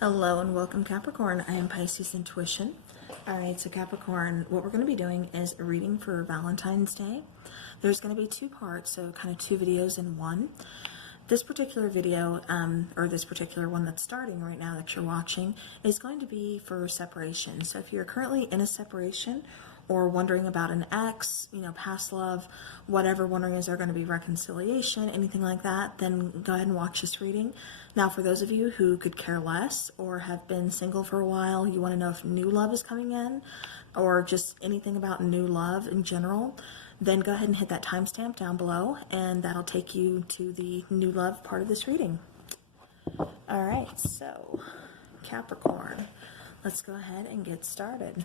Hello and welcome, Capricorn. I am piscesintuition. Alright, so Capricorn, what we're going to be doing is a reading for Valentine's Day. There's going to be two parts, so kind of two videos in one. This particular video, or this particular one that's starting right now that you're watching, is going to be for separation. So if you're currently in a separation or wondering about an ex, past love, whatever, wondering is there going to be reconciliation, anything like that, then go ahead and watch this reading. Now, for those of you who could care less or have been single for a while, you want to know if new love is coming in or just anything about new love in general, then go ahead and hit that timestamp down below and that'll take you to the new love part of this reading. All right, so Capricorn, let's go ahead and get started.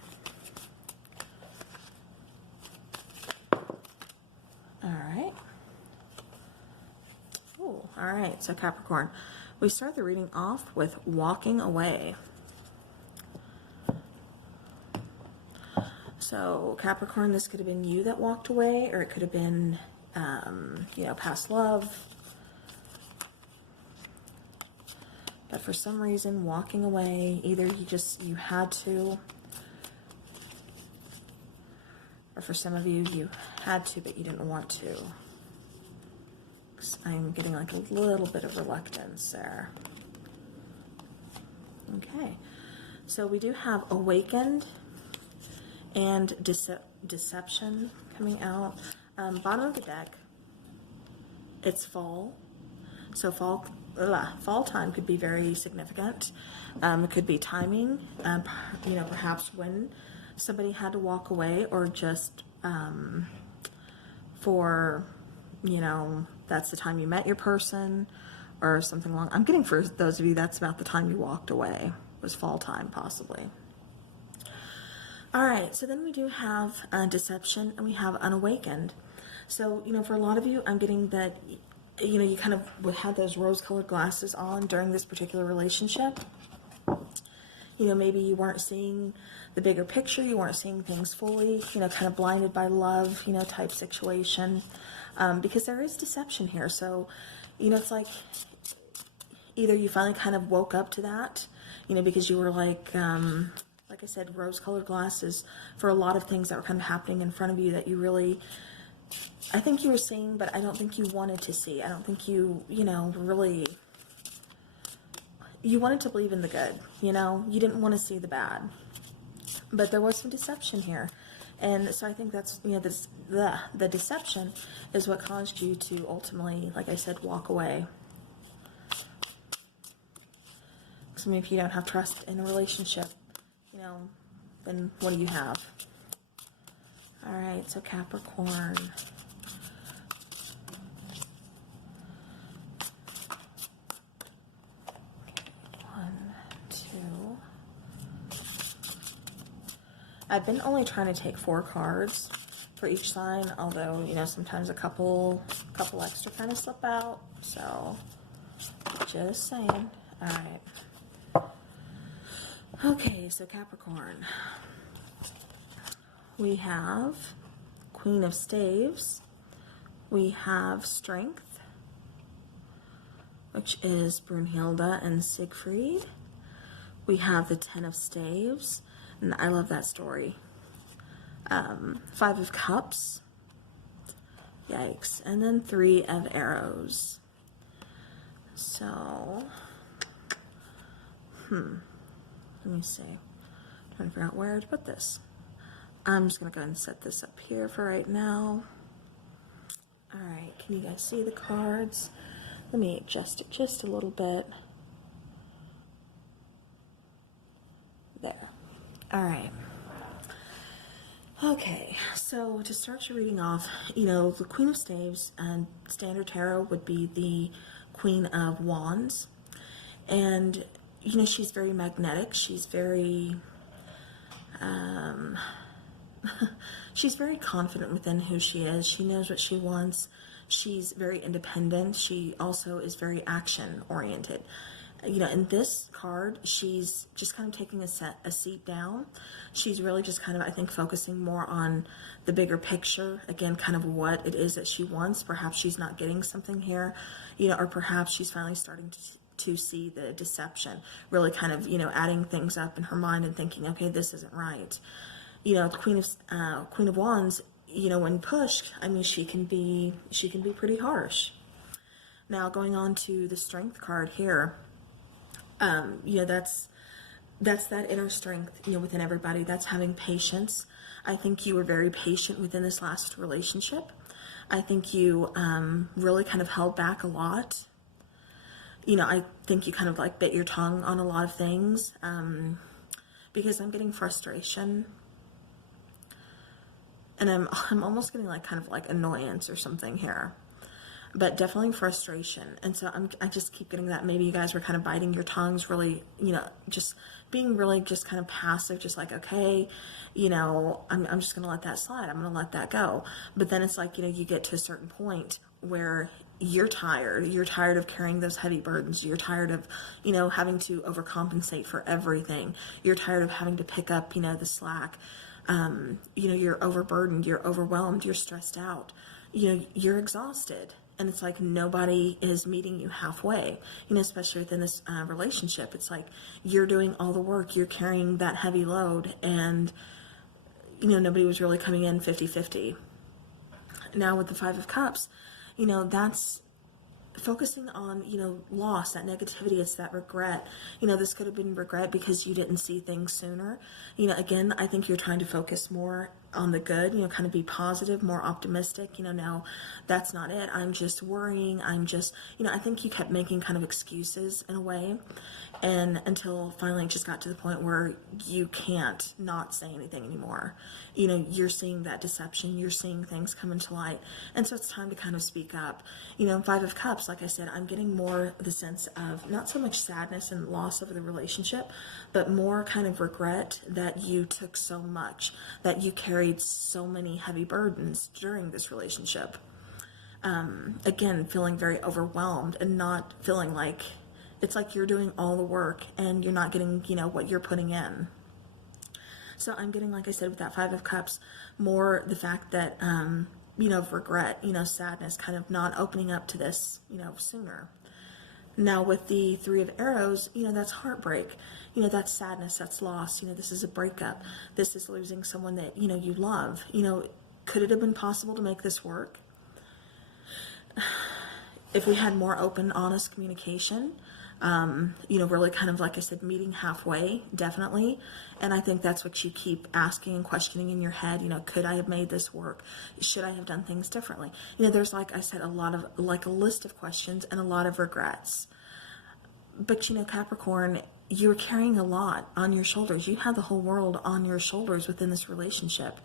All right, so Capricorn, we start the reading off with walking away. So Capricorn, this could have been you that walked away, or it could have been, past love. But for some reason, walking away, either you had to, or for some of you, you had to, but you didn't want to. I'm getting like a little bit of reluctance there. Okay, so we do have awakened and deception coming out. Bottom of the deck, it's fall. So fall time could be very significant. It could be timing, perhaps when somebody had to walk away, or just for, that's the time you met your person or something along. I'm getting, for those of you, that's about the time you walked away, was fall time possibly. All right, so then we do have deception and we have unawakened. So, for a lot of you, I'm getting that, you kind of would have those rose-colored glasses on during this particular relationship. Maybe you weren't seeing the bigger picture, you weren't seeing things fully, kind of blinded by love, type situation. Because there is deception here. So, it's like either you finally kind of woke up to that, because you were like I said, rose-colored glasses for a lot of things that were kind of happening in front of you that you really, I think you were seeing, but I don't think you wanted to see. I don't think you, really, you wanted to believe in the good, you didn't want to see the bad. But there was some deception here. And so I think that's, the deception is what caused you to ultimately, like I said, walk away. Because if you don't have trust in a relationship, then what do you have? All right, so Capricorn. I've been only trying to take 4 cards for each sign, although, sometimes a couple extra kind of slip out, so just saying. All right. Okay, so Capricorn. We have Queen of Staves. We have Strength, which is Brunhilde and Siegfried. We have the 10 of Staves. And I love that story. 5 of Cups. Yikes. And then 3 of Arrows. So, let me see. I'm trying to figure out where to put this. I'm just going to go ahead and set this up here for right now. Alright, can you guys see the cards? Let me adjust it just a little bit. There. All right. Okay, so to start your reading off, the Queen of Staves and Standard Tarot would be the Queen of Wands. And, she's very magnetic. She's very, she's very confident within who she is. She knows what she wants. She's very independent. She also is very action-oriented. In this card, she's just kind of taking a seat down. She's really just kind of, I think, focusing more on the bigger picture. Again, kind of what it is that she wants. Perhaps she's not getting something here, or perhaps she's finally starting to see the deception, really kind of, adding things up in her mind and thinking, okay, this isn't right. The Queen of Wands, when pushed, I mean, she can be pretty harsh. Now, going on to the Strength card here, that's that inner strength, within everybody. That's having patience. I think you were very patient within this last relationship. I think you really kind of held back a lot. I think you kind of like bit your tongue on a lot of things, because I'm getting frustration, and I'm almost getting like kind of like annoyance or something here, but definitely frustration. And so I just keep getting that maybe you guys were kind of biting your tongues, really, just being really just kind of passive, just like, okay, I'm just gonna let that slide, I'm gonna let that go. But then it's like, you get to a certain point where you're tired of carrying those heavy burdens. You're tired of, having to overcompensate for everything. You're tired of having to pick up, the slack. You're overburdened, you're overwhelmed, you're stressed out, you're exhausted. And it's like nobody is meeting you halfway, especially within this relationship. It's like you're doing all the work, you're carrying that heavy load, and, nobody was really coming in 50-50. Now with the Five of Cups, that's focusing on, loss, that negativity, it's that regret. This could have been regret because you didn't see things sooner. Again, I think you're trying to focus more on the good, kind of be positive, more optimistic. Now that's not it. I'm just worrying. I'm just, I think you kept making kind of excuses in a way, and until finally it just got to the point where you can't not say anything anymore. You're seeing that deception, you're seeing things come into light, and so it's time to kind of speak up. In Five of Cups, like I said, I'm getting more the sense of not so much sadness and loss of the relationship, but more kind of regret that you took so much, that you carried so many heavy burdens during this relationship. Again, feeling very overwhelmed and not feeling like it's like you're doing all the work and you're not getting, what you're putting in. So I'm getting, like I said, with that Five of Cups, more the fact that, of regret, sadness, kind of not opening up to this, sooner. Now with the Three of Arrows, that's heartbreak, that's sadness, that's loss, this is a breakup. This is losing someone that, you love. Could it have been possible to make this work? If we had more open, honest communication, really kind of, like I said, meeting halfway, definitely. And I think that's what you keep asking and questioning in your head. Could I have made this work? Should I have done things differently? There's, like I said, a list of questions and a lot of regrets. But, Capricorn, you're carrying a lot on your shoulders. You have the whole world on your shoulders within this relationship.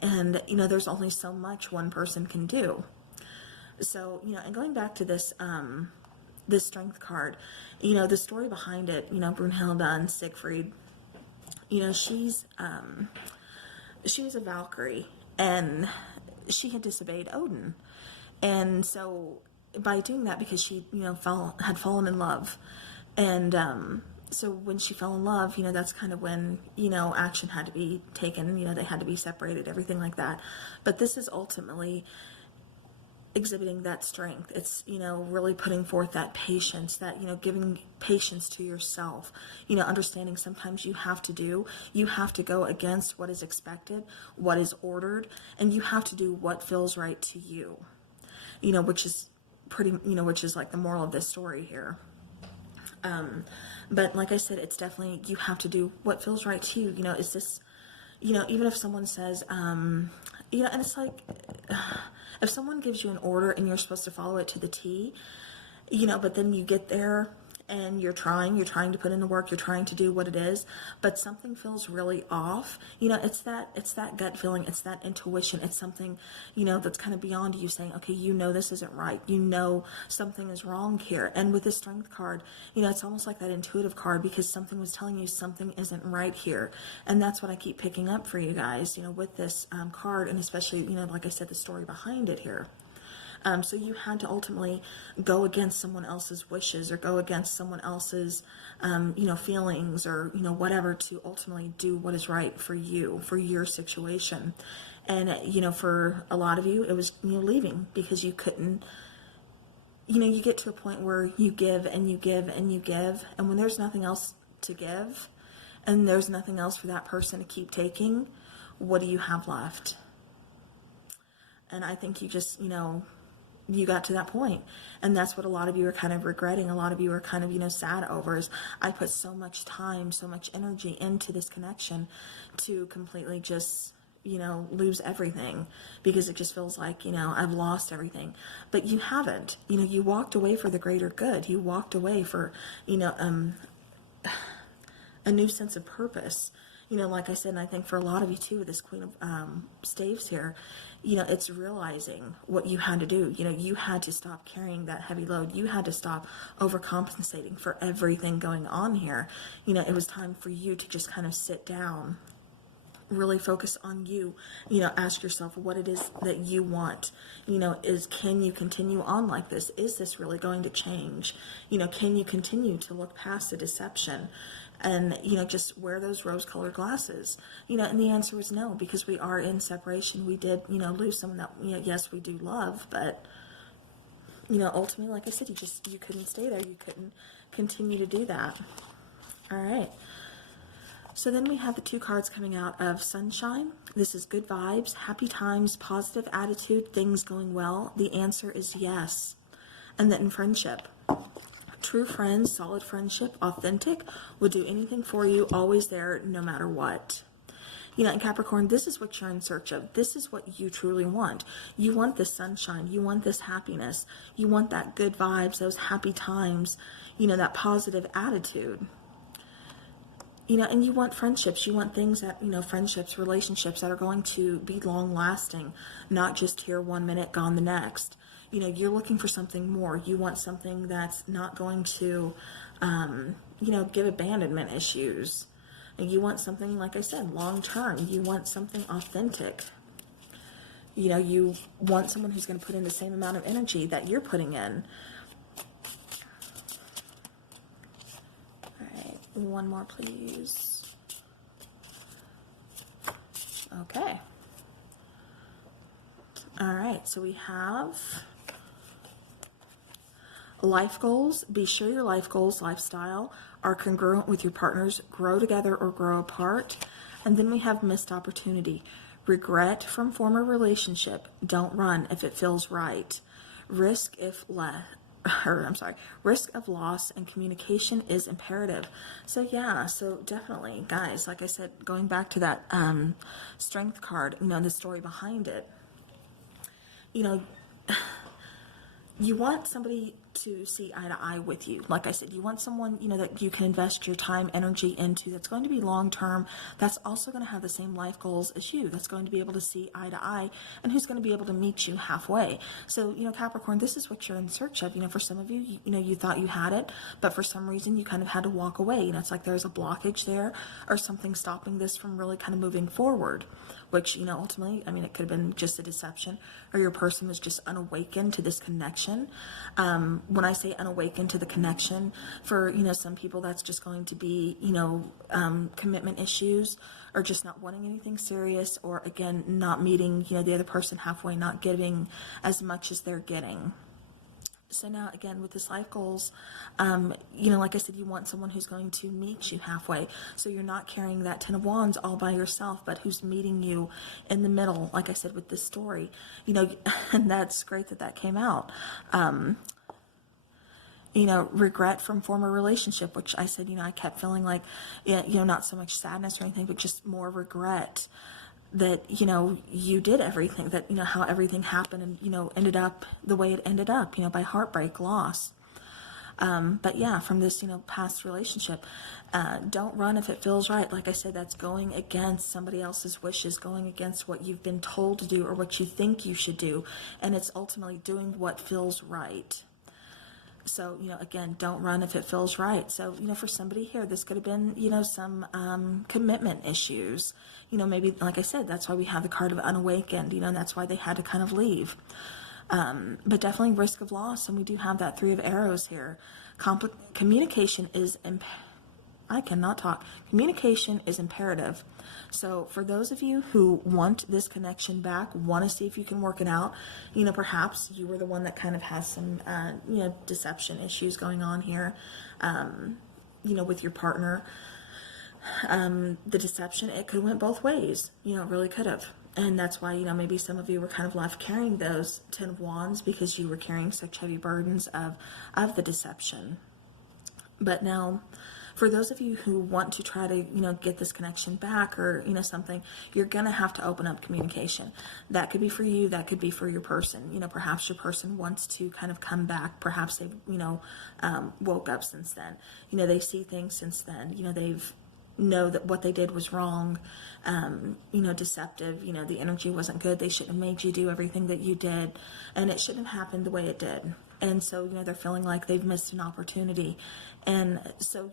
And, there's only so much one person can do. So, and going back to this, this Strength card, the story behind it, Brunhilde and Siegfried, she was a Valkyrie, and she had disobeyed Odin. And so by doing that, because she, had fallen in love, and so when she fell in love, that's kind of when, action had to be taken, they had to be separated, everything like that. But this is ultimately exhibiting that strength. It's, really putting forth that patience, that, giving patience to yourself, understanding sometimes you have to go against what is expected, what is ordered, and you have to do what feels right to you, which is which is like the moral of this story here. But like I said, it's definitely, you have to do what feels right to you. Is this, even if someone says, and it's like, if someone gives you an order and you're supposed to follow it to the T, but then you get there and you're trying to put in the work, you're trying to do what it is, but something feels really off. It's that gut feeling, it's that intuition, it's something, that's kind of beyond you saying, okay, this isn't right. Something is wrong here. And with the Strength card, it's almost like that intuitive card, because something was telling you something isn't right here. And that's what I keep picking up for you guys, with this card, and especially, like I said, the story behind it here. So you had to ultimately go against someone else's wishes, or go against someone else's, feelings, or, whatever, to ultimately do what is right for you, for your situation. And, for a lot of you, it was, leaving because you couldn't you know, you get to a point where you give and you give and you give, and when there's nothing else to give and there's nothing else for that person to keep taking, what do you have left? And I think you just, you know, you got to that point, and that's what a lot of you are kind of regretting. A lot of you are kind of, you know, sad over is, I put so much time, so much energy into this connection to completely just, you know, lose everything, because it just feels like, you know, I've lost everything. But you haven't. You know, you walked away for the greater good. You walked away for, you know, a new sense of purpose. You know, like I said, and I think for a lot of you too, with this Queen of Staves here, you know, it's realizing what you had to do. You know, you had to stop carrying that heavy load. You had to stop overcompensating for everything going on here. You know, it was time for you to just kind of sit down, really focus on you, you know, ask yourself what it is that you want. You know, can you continue on like this? Is this really going to change? You know, can you continue to look past the deception and, you know, just wear those rose-colored glasses? You know, and the answer was no, because we are in separation. We did, you know, lose someone that, you know, yes, we do love, but, you know, ultimately, like I said, you couldn't stay there. You couldn't continue to do that. All right. So then we have the 2 cards coming out of Sunshine. This is good vibes, happy times, positive attitude, things going well. The answer is yes. And then in friendship, true friends, solid friendship, authentic, will do anything for you, always there, no matter what. You know, in Capricorn, this is what you're in search of. This is what you truly want. You want this sunshine. You want this happiness. You want that good vibes, those happy times, you know, that positive attitude. You know, and you want friendships. You want things that, you know, friendships, relationships that are going to be long lasting, not just here 1 minute, gone the next. You know, you're looking for something more. You want something that's not going to, you know, give abandonment issues. And you want something, like I said, long term. You want something authentic. You know, you want someone who's going to put in the same amount of energy that you're putting in. One more, please. Okay. All right, so we have life goals. Be sure your life goals, lifestyle, are congruent with your partner's grow together or grow apart. And then we have missed opportunity. Regret from former relationship. Don't run if it feels right. Risk of loss and communication is imperative. So yeah, so definitely, guys, like I said, going back to that strength card, you know, the story behind it, you know, you want somebody to see eye to eye with you. Like I said, you want someone, you know, that you can invest your time, energy into, that's going to be long term, that's also going to have the same life goals as you, that's going to be able to see eye to eye, and who's going to be able to meet you halfway. So, you know, Capricorn, this is what you're in search of. You know, for some of you, you know, you thought you had it, but for some reason you kind of had to walk away. You know, it's like there's a blockage there or something stopping this from really kind of moving forward, which, you know, ultimately, I mean, it could have been just a deception, or your person was just unawakened to this connection. When I say unawakened to the connection, for, you know, some people that's just going to be, you know, commitment issues, or just not wanting anything serious, or again, not meeting, you know, the other person halfway, not giving as much as they're getting. So now, again, with this life goals, you know, like I said, you want someone who's going to meet you halfway. So you're not carrying that 10 of Wands all by yourself, but who's meeting you in the middle, like I said, with this story. You know, and that's great that that came out. You know, regret from former relationship, which I said, you know, I kept feeling like, you know, not so much sadness or anything, but just more regret that, you know, you did everything, that, you know, how everything happened and, you know, ended up the way it ended up, you know, by heartbreak, loss. But yeah, from this, you know, past relationship, don't run if it feels right. Like I said, that's going against somebody else's wishes, going against what you've been told to do or what you think you should do. And it's ultimately doing what feels right. So, you know, again, don't run if it feels right. So, you know, for somebody here, this could have been, you know, some commitment issues. You know, maybe, like I said, that's why we have the card of unawakened, you know, and that's why they had to kind of leave. But definitely risk of loss, and we do have that 3 of Arrows here. Communication is I cannot talk. Communication is imperative. So for those of you who want this connection back, want to see if you can work it out, perhaps you were the one that kind of has some, deception issues going on here, with your partner. The deception, it could have went both ways, it really could have. And that's why, maybe some of you were kind of left carrying those 10 of Wands because you were carrying such heavy burdens of the deception. But now, for those of you who want to try to, get this connection back or, something, you're going to have to open up communication. That could be for you. That could be for your person. Perhaps your person wants to kind of come back. Perhaps they've, woke up since then. They see things since then. They've know that what they did was wrong, deceptive, the energy wasn't good. They shouldn't have made you do everything that you did, and it shouldn't have happened the way it did. And so, they're feeling like they've missed an opportunity. And so,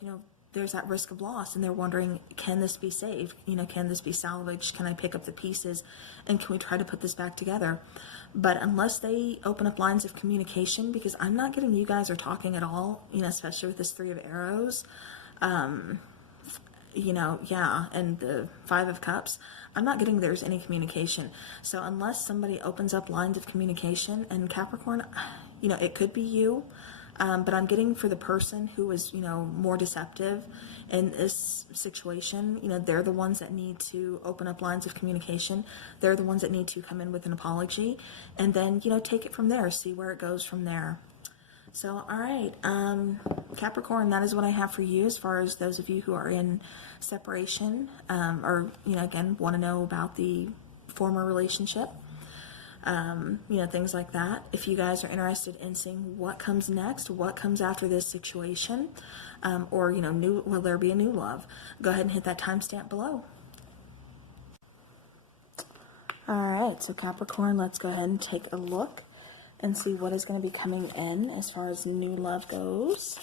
there's that risk of loss, and they're wondering, can this be saved? Can this be salvaged? Can I pick up the pieces? And can we try to put this back together? But unless they open up lines of communication, because I'm not getting you guys are talking at all, especially with this 3 of Arrows, and the 5 of Cups, I'm not getting there's any communication. So unless somebody opens up lines of communication, and Capricorn, it could be you, but I'm getting for the person who is, more deceptive in this situation, they're the ones that need to open up lines of communication. They're the ones that need to come in with an apology, and then, take it from there, see where it goes from there. So, all right, Capricorn, that is what I have for you as far as those of you who are in separation, or, again, want to know about the former relationship, things like that. If you guys are interested in seeing what comes next, what comes after this situation, or, will there be a new love, go ahead and hit that timestamp below. All right, so Capricorn, let's go ahead and take a look and see what is going to be coming in as far as new love goes.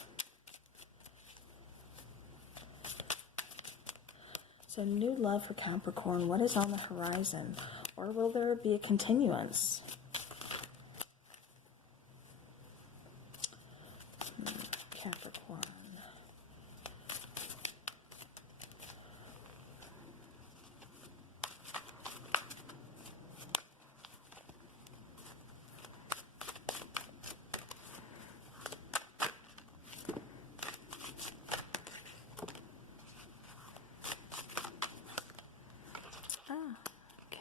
So new love for Capricorn, what is on the horizon? Or will there be a continuance? Capricorn.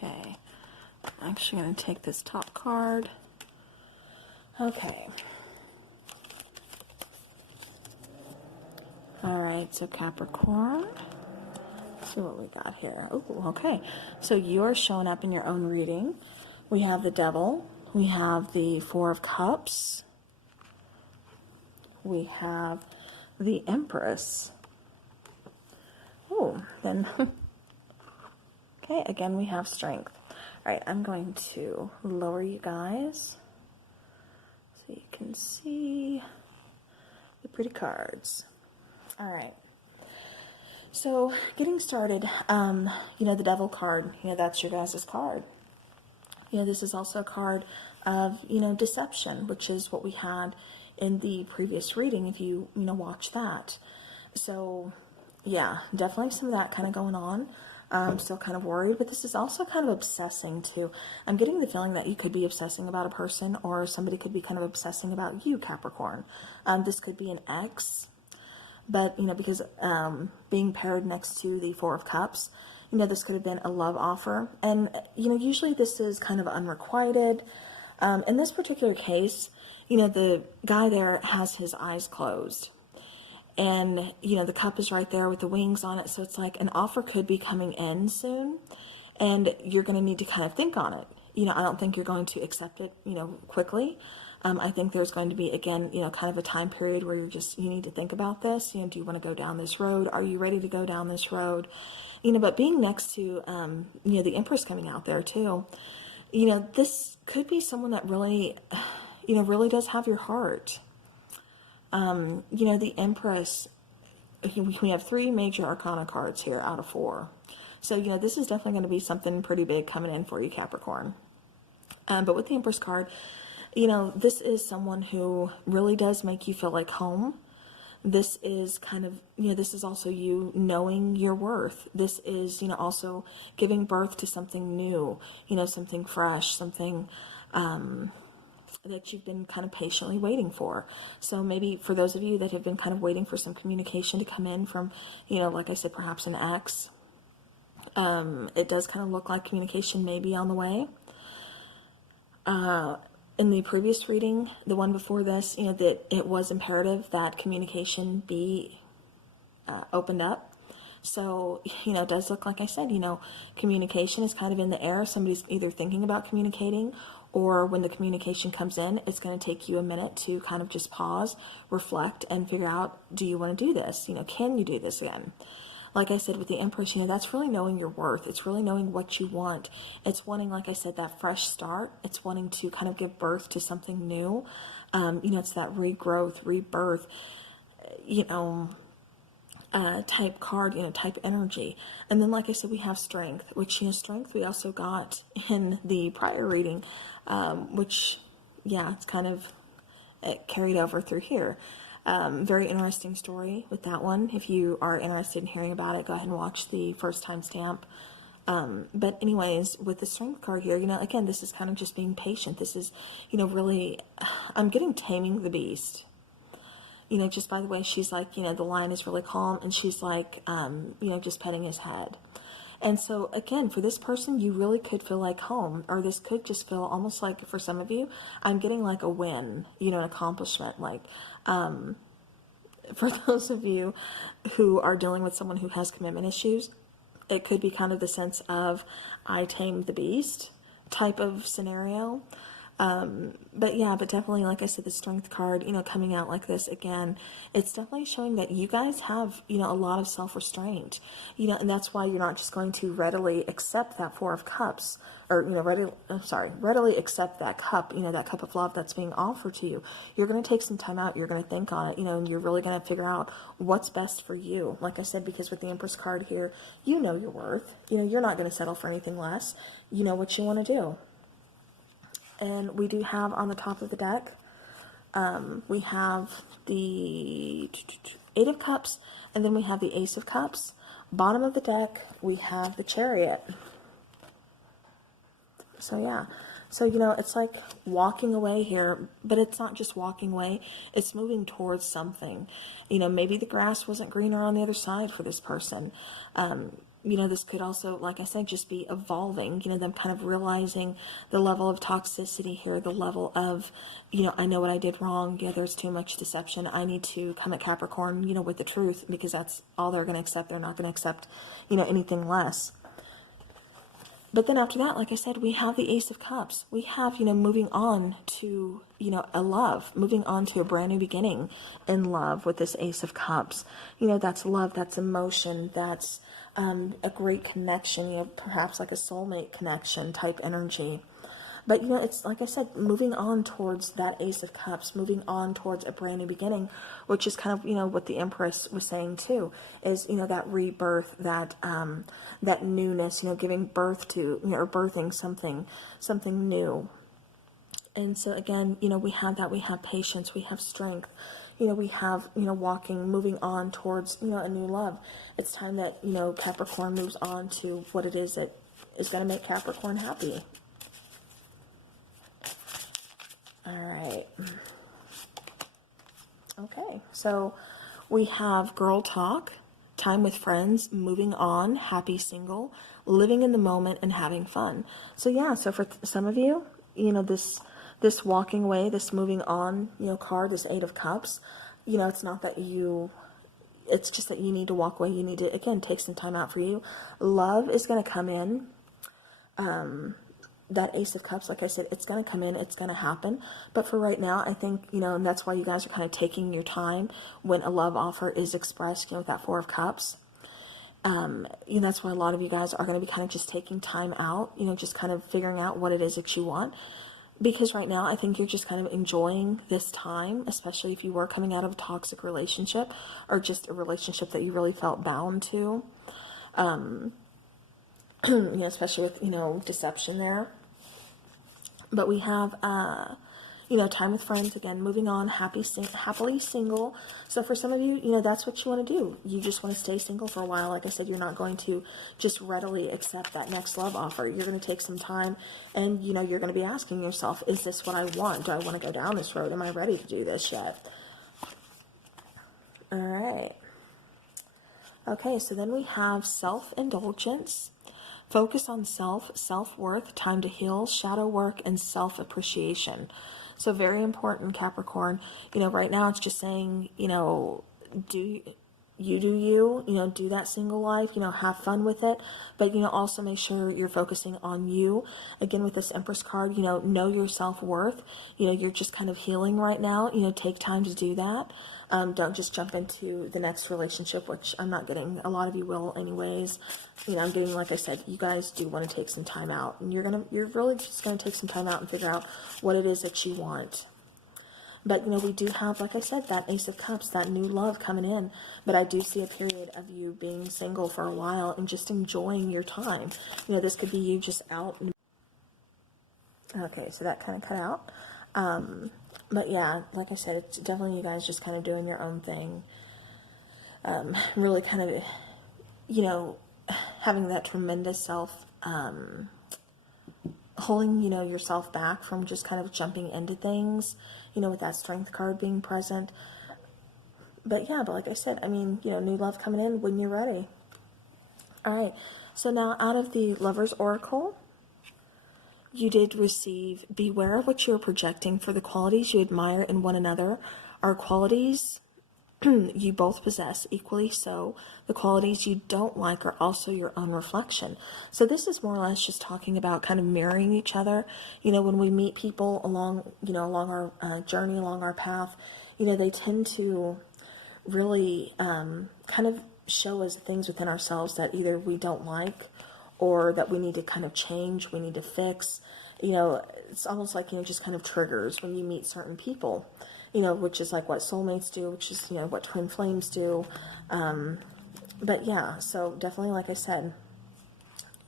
Okay, I'm actually going to take this top card. Okay. All right, so Capricorn. Let's see what we got here. Oh, okay. So you're showing up in your own reading. We have the Devil. We have the 4 of Cups. We have the Empress. Oh, then... Okay, again, we have Strength. All right, I'm going to lower you guys so you can see the pretty cards. All right. So, getting started, the Devil card, that's your guys' card. This is also a card of, deception, which is what we had in the previous reading, if you, watch that. So, yeah, definitely some of that kind of going on. I'm still kind of worried, but this is also kind of obsessing too. I'm getting the feeling that you could be obsessing about a person, or somebody could be kind of obsessing about you, Capricorn. This could be an ex, but, because being paired next to the 4 of Cups, this could have been a love offer. And, usually this is kind of unrequited. In this particular case, the guy there has his eyes closed. And, the cup is right there with the wings on it. So it's like an offer could be coming in soon. And you're going to need to kind of think on it. I don't think you're going to accept it, quickly. I think there's going to be, again, kind of a time period where you need to think about this. Do you want to go down this road? Are you ready to go down this road? But being next to, the Empress coming out there too, this could be someone that really, really does have your heart. The Empress, we have 3 major Arcana cards here out of 4. So, this is definitely going to be something pretty big coming in for you, Capricorn. But with the Empress card, this is someone who really does make you feel like home. this is kind of, this is also you knowing your worth. This is, also giving birth to something new, something fresh, something that you've been kind of patiently waiting for. So maybe for those of you that have been kind of waiting for some communication to come in from, like I said, perhaps an ex, it does kind of look like communication may be on the way. In the previous reading, the one before this, that it was imperative that communication be opened up. So, it does look like I said, communication is kind of in the air. Somebody's either thinking about communicating, or when the communication comes in, it's going to take you a minute to kind of just pause, reflect, and figure out, do you want to do this? Can you do this again? Like I said, with the Empress, that's really knowing your worth. It's really knowing what you want. It's wanting, like I said, that fresh start. It's wanting to kind of give birth to something new. It's that regrowth, rebirth, type card, type energy. And then, like I said, we have strength, which, strength we also got in the prior reading, which, it's kind of carried over through here. Very interesting story with that one. If you are interested in hearing about it, go ahead and watch the first timestamp. But anyways, with the strength card here, again, this is kind of just being patient. This is, really, I'm getting taming the beast. Just by the way, she's like, the lion is really calm, and she's like, just petting his head. And so, again, for this person, you really could feel like home, or this could just feel almost like, for some of you, I'm getting like a win, an accomplishment. Like, for those of you who are dealing with someone who has commitment issues, it could be kind of the sense of, I tamed the beast type of scenario. But definitely, like I said, the strength card, coming out like this again, it's definitely showing that you guys have, a lot of self-restraint, and that's why you're not just going to readily accept that Four of Cups, or, readily accept that cup, that cup of love that's being offered to you. You're going to take some time out. You're going to think on it, and you're really going to figure out what's best for you. Like I said, because with the Empress card here, your worth, you're not going to settle for anything less. You know what you want to do. And we do have on the top of the deck, we have the Eight of Cups, and then we have the Ace of Cups. Bottom of the deck, we have the Chariot. So it's like walking away here, but it's not just walking away, it's moving towards something. Maybe the grass wasn't greener on the other side for this person. This could also, like I said, just be evolving, them kind of realizing the level of toxicity here, the level of, I know what I did wrong. There's too much deception. I need to come at Capricorn, with the truth, because that's all they're going to accept. They're not going to accept, anything less. But then after that, like I said, we have the Ace of Cups. We have, moving on to, a love, moving on to a brand new beginning in love with this Ace of Cups. That's love, that's emotion, that's a great connection, perhaps like a soulmate connection type energy. But, it's like I said, moving on towards that Ace of Cups, moving on towards a brand new beginning, which is kind of, what the Empress was saying too, is, that rebirth, that newness, giving birth to, or birthing something new. And so again, we have that, we have patience, we have strength, we have, walking, moving on towards, a new love. It's time that, Capricorn moves on to what it is that is going to make Capricorn happy. All right. Okay, so we have girl talk, time with friends, moving on, happy single, living in the moment, and having fun. So so for some of you, this walking away, this moving on, card, this Eight of Cups, it's not that it's just that you need to walk away. You need to, again, take some time out for you. Love is going to come in. That Ace of Cups, like I said, it's going to come in, it's going to happen. But for right now, I think, and that's why you guys are kind of taking your time when a love offer is expressed, with that Four of Cups. That's why a lot of you guys are going to be kind of just taking time out, just kind of figuring out what it is that you want. Because right now, I think you're just kind of enjoying this time, especially if you were coming out of a toxic relationship or just a relationship that you really felt bound to. Especially with, deception there. But we have, you know, time with friends, again, moving on, happily single. So for some of you, you know, that's what you want to do. You just want to stay single for a while. Like I said, you're not going to just readily accept that next love offer. You're going to take some time, and, you know, you're going to be asking yourself, is this what I want? Do I want to go down this road? Am I ready to do this yet? All right. Okay, so then we have self-indulgence. Focus on self-worth, time to heal, shadow work, and self-appreciation. So very important, Capricorn. You know, right now it's just saying, you know, do you, you know, do that single life, you know, have fun with it. But, you know, also make sure you're focusing on you. Again, with this Empress card, you know your self-worth. You know, you're just kind of healing right now. You know, take time to do that. Don't just jump into the next relationship, which I'm not getting. A lot of you will anyways. You know, I'm getting, like I said, you guys do want to take some time out. And you're really just going to take some time out and figure out what it is that you want. But, you know, we do have, like I said, that Ace of Cups, that new love coming in. But I do see a period of you being single for a while and just enjoying your time. You know, this could be you just out. Okay, so that kind of cut out. But yeah, like I said, it's definitely you guys just kind of doing your own thing. Really kind of, you know, having that tremendous holding, you know, yourself back from just kind of jumping into things, you know, with that Strength card being present. But yeah, but like I said, I mean, you know, new love coming in when you're ready. All right, so now out of the Lover's Oracle, you did receive, beware of what you're projecting, for the qualities you admire in one another are qualities you both possess equally so. The qualities you don't like are also your own reflection. So this is more or less just talking about kind of mirroring each other. You know, when we meet people along, you know, along our journey, along our path, you know, they tend to really kind of show us things within ourselves that either we don't like or that we need to kind of change, we need to fix. You know, it's almost like, you know, just kind of triggers when you meet certain people, you know, which is like what soulmates do, which is, you know, what twin flames do. But yeah, so definitely, like I said,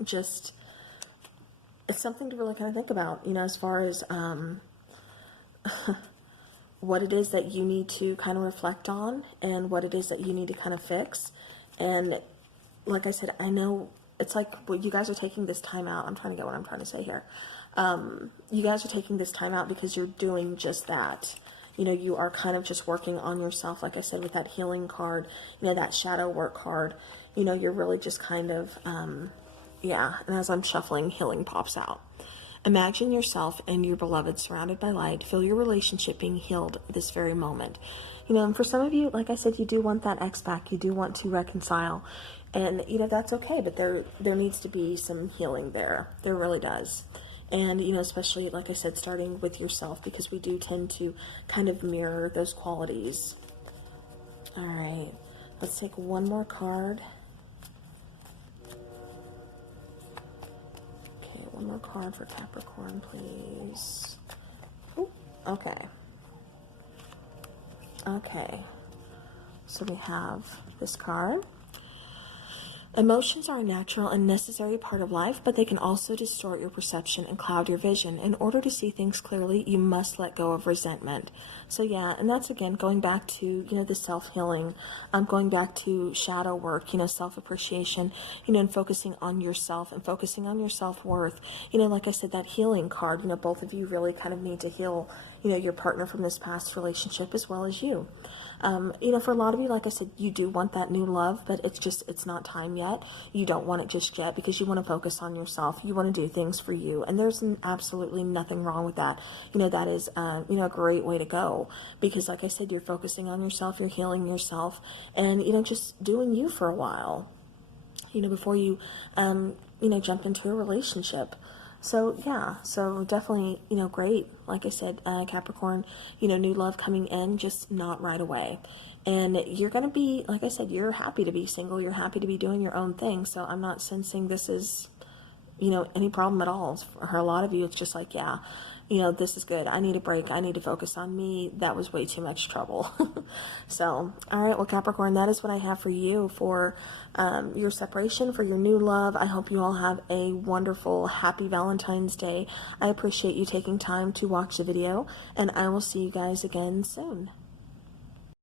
just, it's something to really kind of think about, you know, as far as what it is that you need to kind of reflect on and what it is that you need to kind of fix. And like I said, I know it's like, well, you guys are taking this time out. I'm trying to get what I'm trying to say here. You guys are taking this time out because you're doing just that. You know, you are kind of just working on yourself, like I said, with that healing card, you know, that shadow work card. You know, you're really just kind of, yeah, and as I'm shuffling, healing pops out. Imagine yourself and your beloved surrounded by light. Feel your relationship being healed this very moment. You know, and for some of you, like I said, you do want that ex back. You do want to reconcile. And, you know, that's okay. But there needs to be some healing there. There really does. And, you know, especially, like I said, starting with yourself, because we do tend to kind of mirror those qualities. All right. Let's take one more card. Okay, one more card for Capricorn, please. Ooh, okay. Okay. So we have this card. Emotions are a natural and necessary part of life, but they can also distort your perception and cloud your vision. In order to see things clearly, you must let go of resentment. So yeah, and that's again going back to, you know, the self-healing, going back to shadow work, you know, self-appreciation, you know, and focusing on yourself and focusing on your self-worth. You know, like I said, that healing card, you know, both of you really kind of need to heal, you know, your partner from this past relationship as well as you. You know, for a lot of you, like I said, you do want that new love, but it's not time yet. You don't want it just yet because you want to focus on yourself. You want to do things for you. And there's absolutely nothing wrong with that. You know, that is, you know, a great way to go because, like I said, you're focusing on yourself, you're healing yourself, and, you know, just doing you for a while, you know, before you, you know, jump into a relationship. So yeah, so definitely, you know, great. Like I said, Capricorn, you know, new love coming in, just not right away. And you're going to be, like I said, you're happy to be single. You're happy to be doing your own thing. So I'm not sensing this is, you know, any problem at all. For a lot of you, it's just like, yeah, you know, this is good. I need a break. I need to focus on me. That was way too much trouble. So, all right, well, Capricorn, that is what I have for you for your separation, for your new love. I hope you all have a wonderful, happy Valentine's Day. I appreciate you taking time to watch the video, and I will see you guys again soon.